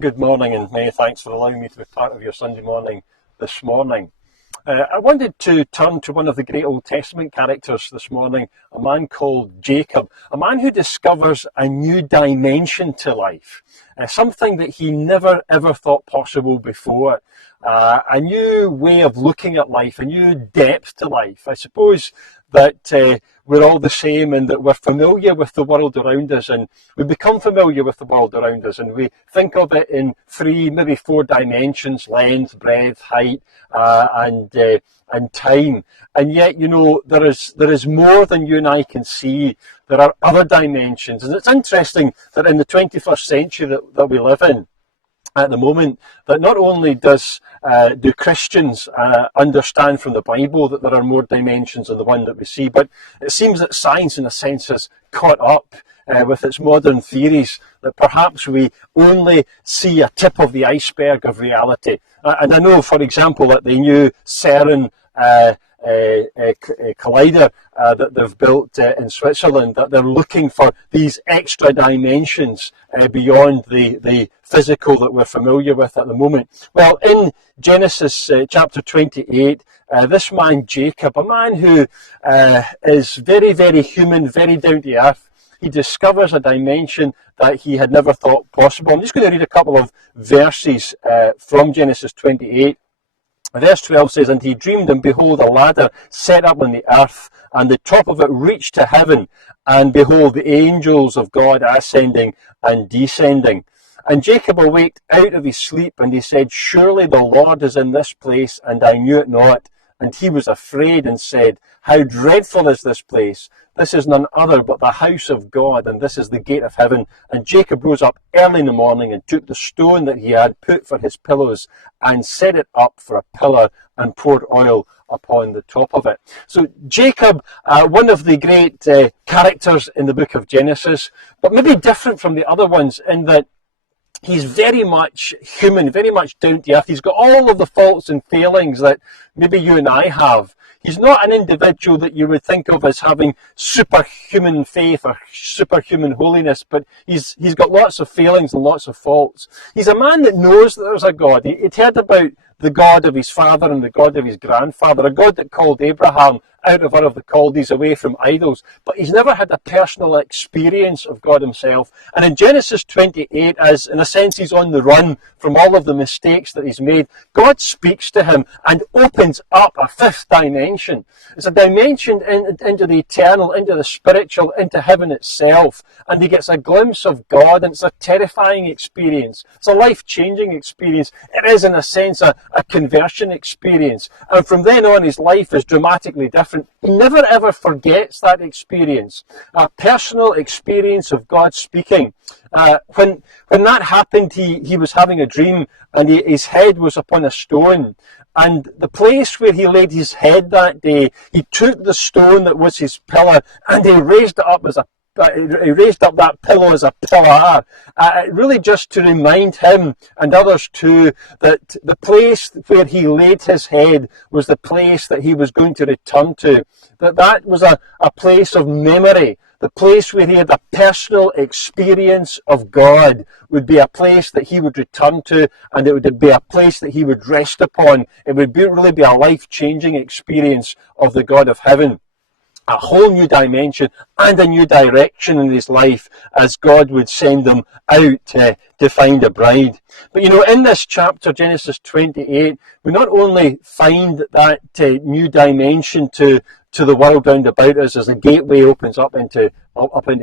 Good morning, and many thanks for allowing me to be part of your Sunday morning this morning. I wanted to turn to one of the great Old Testament characters this morning, a man called Jacob, a man who discovers a new dimension to life, something that he never ever thought possible before, a new way of looking at life, a new depth to life. I suppose that we're all the same and that we're familiar with the world around us, and we become familiar with the world around us, and we think of it in 3, maybe 4 dimensions: length, breadth, height, and time. And yet, you know, there is more than you and I can see. There are other dimensions, and it's interesting that in the 21st century that we live in at the moment, that not only do Christians understand from the Bible that there are more dimensions than the one that we see, but it seems that science, in a sense, has caught up with its modern theories, that perhaps we only see a tip of the iceberg of reality. And I know, for example, that the new CERN collider that they've built in Switzerland, that they're looking for these extra dimensions beyond the physical that we're familiar with at the moment. Well, in Genesis chapter 28, this man Jacob, a man who is very, very human, very down to earth, he discovers a dimension that he had never thought possible. I'm just going to read a couple of verses from Genesis 28. Verse 12 says, "And he dreamed, and behold, a ladder set up on the earth, and the top of it reached to heaven, and behold, the angels of God ascending and descending. And Jacob awaked out of his sleep, and he said, Surely the Lord is in this place, and I knew it not. And he was afraid and said, How dreadful is this place! This is none other but the house of God, and this is the gate of heaven. And Jacob rose up early in the morning and took the stone that he had put for his pillows and set it up for a pillar and poured oil upon the top of it." So Jacob, one of the great characters in the book of Genesis, but maybe different from the other ones in that he's very much human, very much down to earth. He's got all of the faults and failings that maybe you and I have. He's not an individual that you would think of as having superhuman faith or superhuman holiness, but he's got lots of failings and lots of faults. He's a man that knows that there's a God. He'd heard about the God of his father and the God of his grandfather, a God that called Abraham out of Ur of the Chaldees away from idols, but he's never had a personal experience of God himself. And in Genesis 28, as in a sense he's on the run from all of the mistakes that he's made, God speaks to him and opens up a 5th dimension. It's a dimension into the eternal, into the spiritual, into heaven itself. And he gets a glimpse of God, and it's a terrifying experience. It's a life-changing experience. It is, in a sense, a conversion experience. And from then on, his life is dramatically different. He never ever forgets that experience, a personal experience of God speaking. When that happened, he was having a dream, and his head was upon a stone. And the place where he laid his head that day, he took the stone that was his pillar, and he raised it up he raised up that pillow as a pillar, really just to remind him and others too that the place where he laid his head was the place that he was going to return to, that was a place of memory. The place where he had a personal experience of God would be a place that he would return to, and it would be a place that he would rest upon. It would really be a life-changing experience of the God of heaven. A whole new dimension and a new direction in his life as God would send them out to find a bride. But you know, in this chapter, Genesis 28, we not only find that new dimension to the world round about us as the gateway opens up into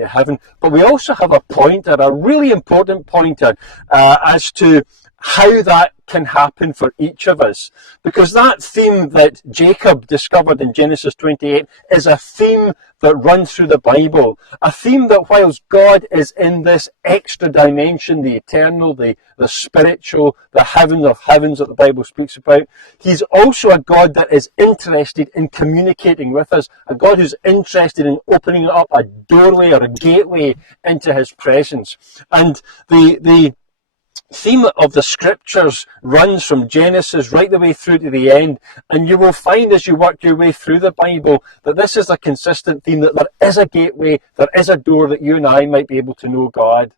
heaven, but we also have a pointer, a really important pointer, as to how that can happen for each of us. Because that theme that Jacob discovered in Genesis 28 is a theme that runs through the Bible. A theme that whilst God is in this extra dimension, the eternal, the spiritual, the heaven of heavens that the Bible speaks about, he's also a God that is interested in communicating with us, a God who's interested in opening up a doorway or a gateway into his presence. And the theme of the scriptures runs from Genesis right the way through to the end, and you will find as you work your way through the Bible that this is a consistent theme, that there is a gateway, there is a door that you and I might be able to know God.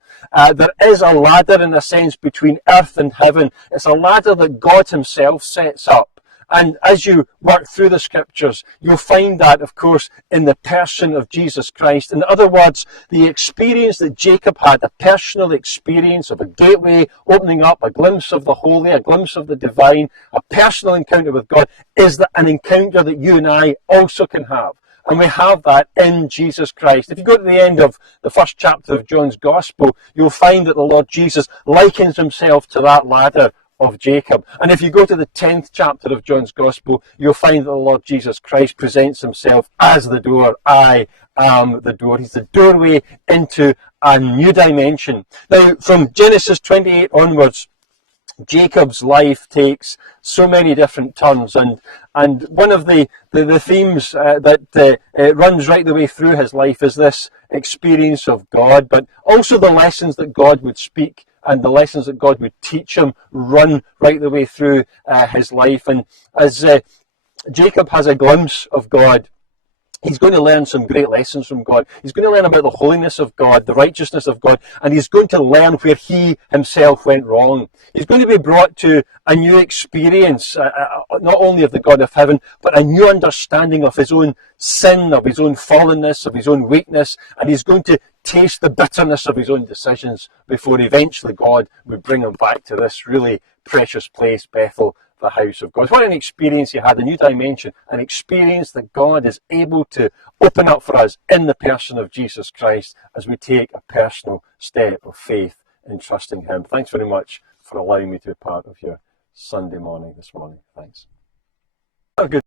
There is a ladder, in a sense, between earth and heaven. It's a ladder that God himself sets up. And as you work through the scriptures, you'll find that, of course, in the person of Jesus Christ. In other words, the experience that Jacob had, a personal experience of a gateway opening up, a glimpse of the holy, a glimpse of the divine, a personal encounter with God, is an encounter that you and I also can have. And we have that in Jesus Christ. If you go to the end of the first chapter of John's Gospel, you'll find that the Lord Jesus likens himself to that ladder of Jacob. And if you go to the 10th chapter of John's Gospel, you'll find that the Lord Jesus Christ presents himself as the door. I am the door. He's the doorway into a new dimension. Now, from Genesis 28 onwards, Jacob's life takes so many different turns, and one of the themes that runs right the way through his life is this experience of God, but also the lessons that God would speak and the lessons that God would teach him run right the way through his life. And as Jacob has a glimpse of God, he's going to learn some great lessons from God. He's going to learn about the holiness of God, the righteousness of God, and he's going to learn where he himself went wrong. He's going to be brought to a new experience, not only of the God of heaven, but a new understanding of his own sin, of his own fallenness, of his own weakness, and he's going to taste the bitterness of his own decisions before eventually God would bring him back to this really precious place, Bethel, the house of God. What an experience he had, a new dimension, an experience that God is able to open up for us in the person of Jesus Christ as we take a personal step of faith in trusting him. Thanks very much for allowing me to be part of your Sunday morning this morning. Thanks. Have a good